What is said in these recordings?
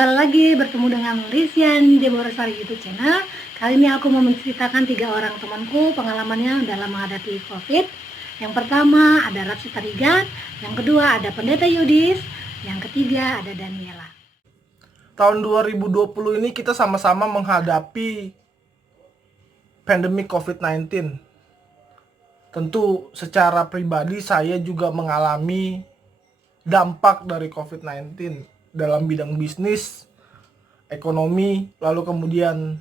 Kembali lagi bertemu dengan Lisian di Borosari YouTube channel. Kali ini aku mau menceritakan 3 orang temanku pengalamannya dalam menghadapi COVID. Yang pertama ada Rapsi Tarigan, yang kedua ada Pendeta Yudis, yang ketiga ada Daniela. Tahun 2020 ini kita sama-sama menghadapi pandemi COVID-19. Tentu secara pribadi saya juga mengalami dampak dari COVID-19 dalam bidang bisnis, ekonomi, lalu kemudian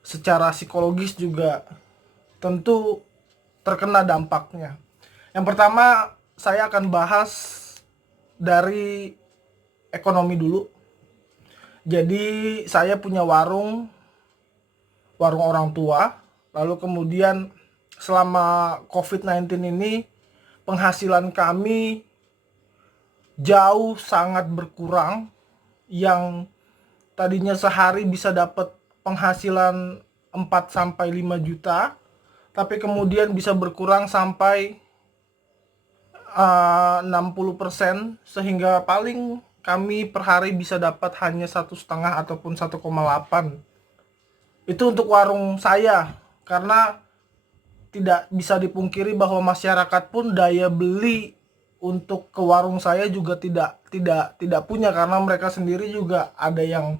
secara psikologis juga tentu terkena dampaknya. Yang pertama, saya akan bahas dari ekonomi dulu. Jadi saya punya warung orang tua, lalu kemudian selama COVID-19 ini penghasilan kami jauh sangat berkurang, yang tadinya sehari bisa dapat penghasilan 4 sampai 5 juta, tapi kemudian bisa berkurang sampai 60%, sehingga paling kami per hari bisa dapat hanya 1,5 ataupun 1,8. Itu untuk warung saya, karena tidak bisa dipungkiri bahwa masyarakat pun daya beli untuk ke warung saya juga tidak punya, karena mereka sendiri juga ada yang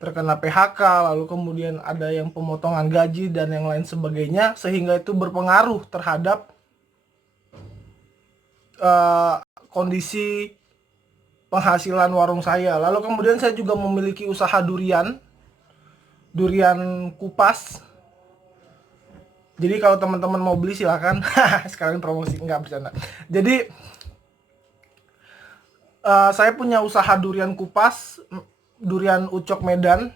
terkena PHK, lalu kemudian ada yang pemotongan gaji dan yang lain sebagainya, sehingga itu berpengaruh terhadap kondisi penghasilan warung saya. Lalu kemudian saya juga memiliki usaha durian kupas. Jadi kalau teman-teman mau beli silakan. Sekarang promosi, enggak, bercanda. Jadi saya punya usaha durian kupas, durian Ucok Medan.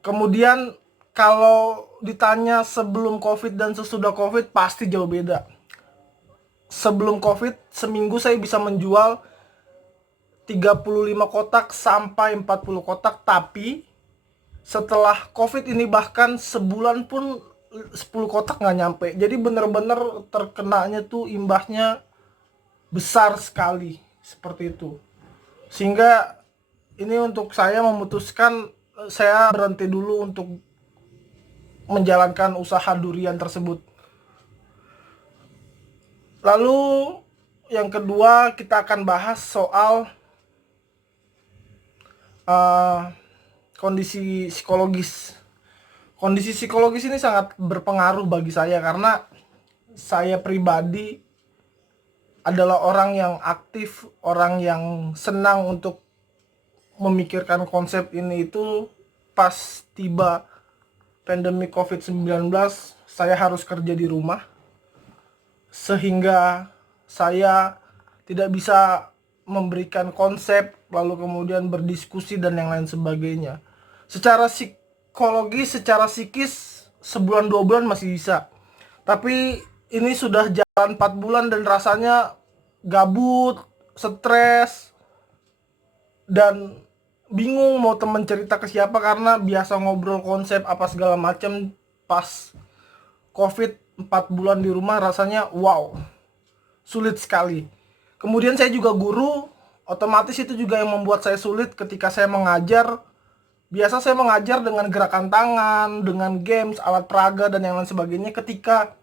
Kemudian kalau ditanya sebelum COVID dan sesudah COVID, pasti jauh beda. Sebelum COVID, seminggu saya bisa menjual 35 kotak sampai 40 kotak, tapi setelah COVID ini bahkan sebulan pun 10 kotak nggak nyampe. Jadi bener-bener terkenanya tuh imbasnya besar sekali, seperti itu. Sehingga ini untuk saya memutuskan, saya berhenti dulu untuk menjalankan usaha durian tersebut. Lalu yang kedua kita akan bahas soal kondisi psikologis. Kondisi psikologis ini sangat berpengaruh bagi saya, karena saya pribadi adalah orang yang aktif, orang yang senang untuk memikirkan konsep ini. Itu pas tiba pandemi COVID-19, saya harus kerja di rumah, sehingga saya tidak bisa memberikan konsep, lalu kemudian berdiskusi dan yang lain sebagainya. Secara psikologis, secara psikis, sebulan 2 bulan masih bisa. Tapi ini sudah jalan 4 bulan dan rasanya gabut, stres, dan bingung mau temen cerita ke siapa, karena biasa ngobrol konsep apa segala macam. Pas COVID 4 bulan di rumah rasanya wow, sulit sekali. Kemudian saya juga guru, otomatis itu juga yang membuat saya sulit ketika saya mengajar. Biasa saya mengajar dengan gerakan tangan, dengan games, alat peraga dan yang lain sebagainya. Ketika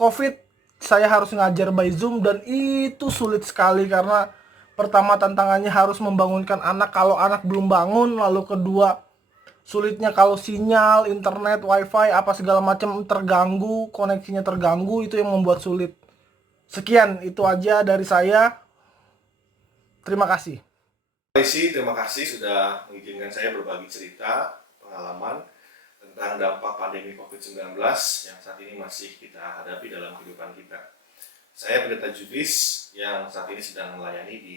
COVID, saya harus ngajar by Zoom dan itu sulit sekali, karena pertama tantangannya harus membangunkan anak kalau anak belum bangun, lalu kedua sulitnya kalau sinyal, internet, wifi, apa segala macam terganggu, koneksinya terganggu, itu yang membuat sulit. Sekian, itu aja dari saya. Terima kasih. Terima kasih sudah mengizinkan saya berbagi cerita, pengalaman tentang dampak pandemi COVID-19 yang saat ini masih kita hadapi dalam kehidupan kita. Saya Pendeta Yudis yang saat ini sedang melayani di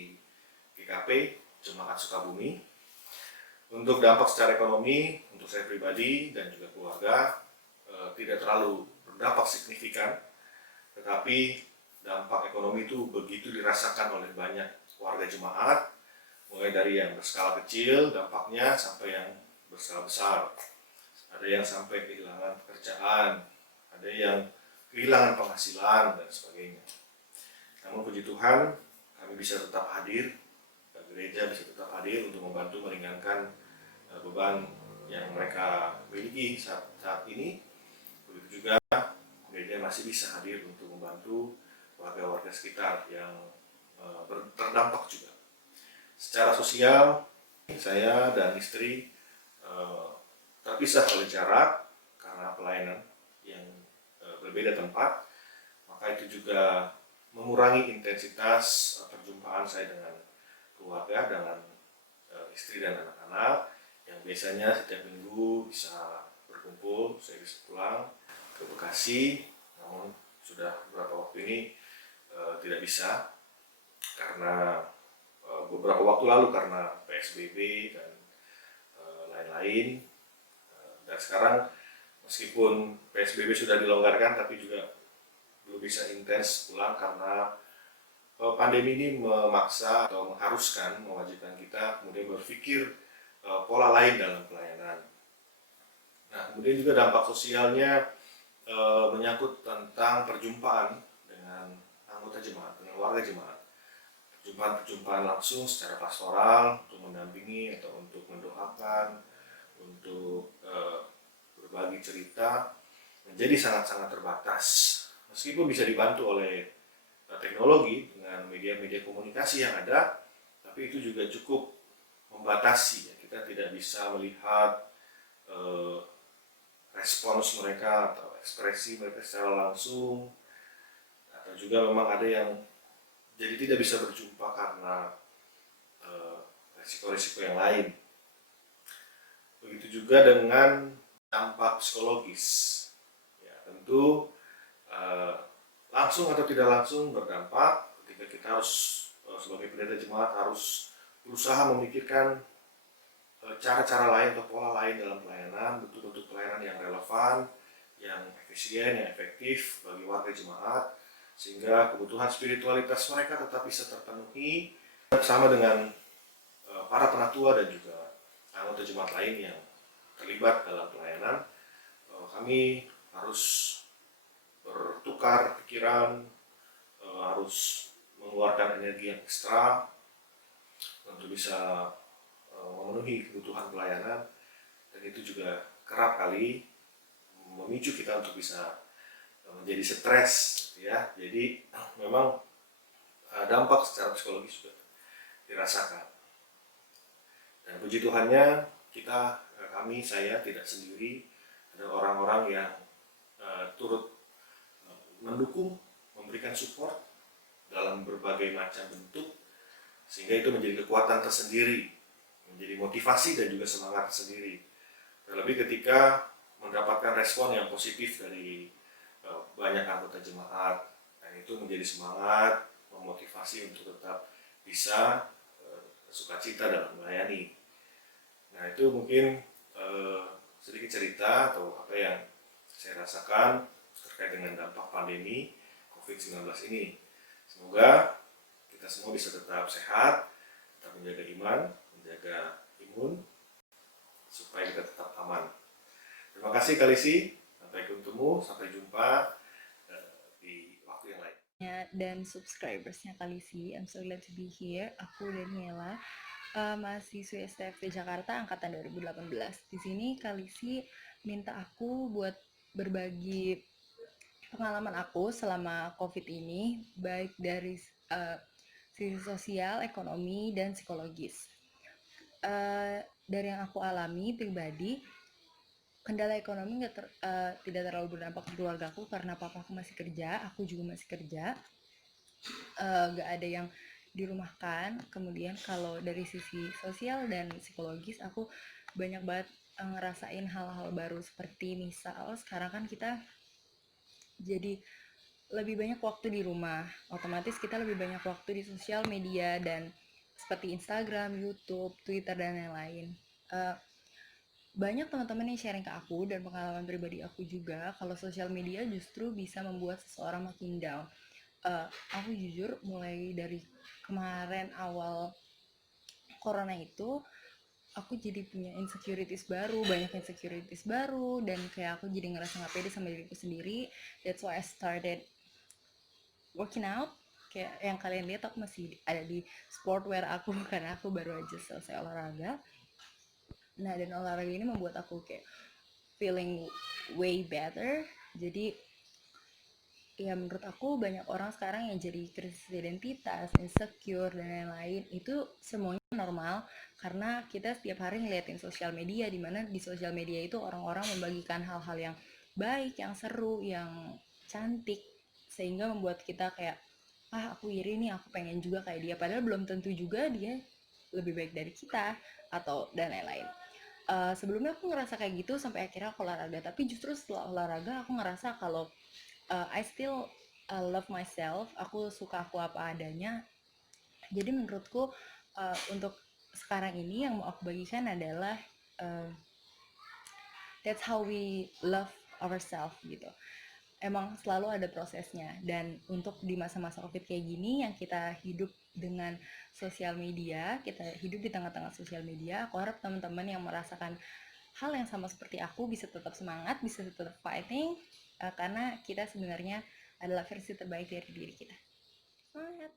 GKP Jemaat Sukabumi. Untuk dampak secara ekonomi, untuk saya pribadi dan juga keluarga tidak terlalu berdampak signifikan, tetapi dampak ekonomi itu begitu dirasakan oleh banyak warga jemaat, mulai dari yang berskala kecil dampaknya sampai yang berskala besar. Ada yang sampai kehilangan pekerjaan, ada yang kehilangan penghasilan dan sebagainya. Namun puji Tuhan, kami bisa tetap hadir gereja bisa tetap hadir untuk membantu meringankan beban yang mereka miliki saat ini. Begitu juga gereja masih bisa hadir untuk membantu warga-warga sekitar yang terdampak juga. Secara sosial, saya dan istri terpisah oleh jarak karena pelayanan yang berbeda tempat, maka itu juga mengurangi intensitas perjumpaan saya dengan keluarga, dengan istri dan anak-anak yang biasanya setiap minggu bisa berkumpul. Saya bisa pulang ke Bekasi, namun sudah beberapa waktu ini tidak bisa karena beberapa waktu lalu karena PSBB dan lain-lain. Dan sekarang meskipun PSBB sudah dilonggarkan, tapi juga belum bisa intens pulang karena pandemi ini memaksa atau mengharuskan, mewajibkan kita kemudian berpikir pola lain dalam pelayanan. Nah, kemudian juga dampak sosialnya menyangkut tentang perjumpaan dengan anggota jemaat, dengan warga jemaat. Perjumpaan langsung secara pastoral untuk mendampingi atau untuk mendoakan, untuk berbagi cerita menjadi sangat-sangat terbatas. Meskipun bisa dibantu oleh teknologi dengan media-media komunikasi yang ada, tapi itu juga cukup membatasi. Kita tidak bisa melihat respons mereka atau ekspresi mereka secara langsung, atau juga memang ada yang jadi tidak bisa berjumpa karena resiko-resiko yang lain. Begitu juga dengan dampak psikologis. Ya, tentu langsung atau tidak langsung berdampak ketika kita harus sebagai pendeta jemaat harus berusaha memikirkan cara-cara lain atau pola lain dalam pelayanan, bentuk-bentuk pelayanan yang relevan, yang efisien, yang efektif bagi warga jemaat, sehingga kebutuhan spiritualitas mereka tetap bisa terpenuhi bersama dengan para penatua dan juga anggota jemaat lain yang terlibat dalam pelayanan. Kami harus bertukar pikiran, harus mengeluarkan energi yang ekstra untuk bisa memenuhi kebutuhan pelayanan, dan itu juga kerap kali memicu kita untuk bisa menjadi stres, ya. Jadi memang dampak secara psikologis juga dirasakan. Dan puji Tuhannya saya tidak sendiri, ada orang-orang yang turut mendukung, memberikan support dalam berbagai macam bentuk, sehingga itu menjadi kekuatan tersendiri, menjadi motivasi dan juga semangat tersendiri. Terlebih ketika mendapatkan respon yang positif dari banyak anggota jemaat, dan itu menjadi semangat, memotivasi untuk tetap bisa sukacita dalam melayani. Nah, itu mungkin sedikit cerita atau apa yang saya rasakan terkait dengan dampak pandemi COVID-19 ini. Semoga kita semua bisa tetap sehat, tetap menjaga iman, menjaga imun, supaya kita tetap aman. Terima kasih Kalisi, sampai ketemu, sampai jumpa di waktu yang lain. Dan subscribersnya Kalisi, I'm so glad to be here. Aku Daniela, mahasiswi STFP Jakarta angkatan 2018. Di sini Kalisi minta aku buat berbagi pengalaman aku selama COVID ini, baik dari sisi sosial, ekonomi, dan psikologis. Dari yang aku alami pribadi, kendala ekonomi tidak terlalu berdampak di keluarga aku karena papa aku masih kerja, aku juga masih kerja, gak ada yang dirumahkan. Kemudian kalau dari sisi sosial dan psikologis, aku banyak banget ngerasain hal-hal baru, seperti misal sekarang kan kita jadi lebih banyak waktu di rumah, otomatis kita lebih banyak waktu di sosial media dan seperti Instagram, YouTube, Twitter, dan lain-lain. Banyak teman-teman yang sharing ke aku dan pengalaman pribadi aku juga kalau sosial media justru bisa membuat seseorang makin down. Aku jujur mulai dari kemarin awal corona itu aku jadi punya insecurities baru, banyak insecurities baru, dan kayak aku jadi ngerasa gak pede sama diriku sendiri. That's why I started working out, kayak yang kalian lihat aku masih ada di sportwear aku karena aku baru aja selesai olahraga. Nah, dan olahraga ini membuat aku kayak feeling way better. Jadi ya menurut aku banyak orang sekarang yang jadi krisis identitas, insecure dan lain-lain itu semuanya normal karena kita setiap hari ngeliatin sosial media, di mana di sosial media itu orang-orang membagikan hal-hal yang baik, yang seru, yang cantik, sehingga membuat kita kayak aku iri nih, aku pengen juga kayak dia, padahal belum tentu juga dia lebih baik dari kita atau dan lain-lain. Sebelumnya aku ngerasa kayak gitu sampai akhirnya aku olahraga, tapi justru setelah olahraga aku ngerasa kalau I still love myself, aku suka aku apa adanya. Jadi menurutku untuk sekarang ini yang mau aku bagikan adalah uh, that's how we love ourselves gitu. Emang selalu ada prosesnya, dan untuk di masa-masa covid kayak gini yang kita hidup dengan sosial media, kita hidup di tengah-tengah sosial media, aku harap teman-teman yang merasakan hal yang sama seperti aku bisa tetap semangat, bisa tetap fighting, karena kita sebenarnya adalah versi terbaik dari diri kita. Semangat!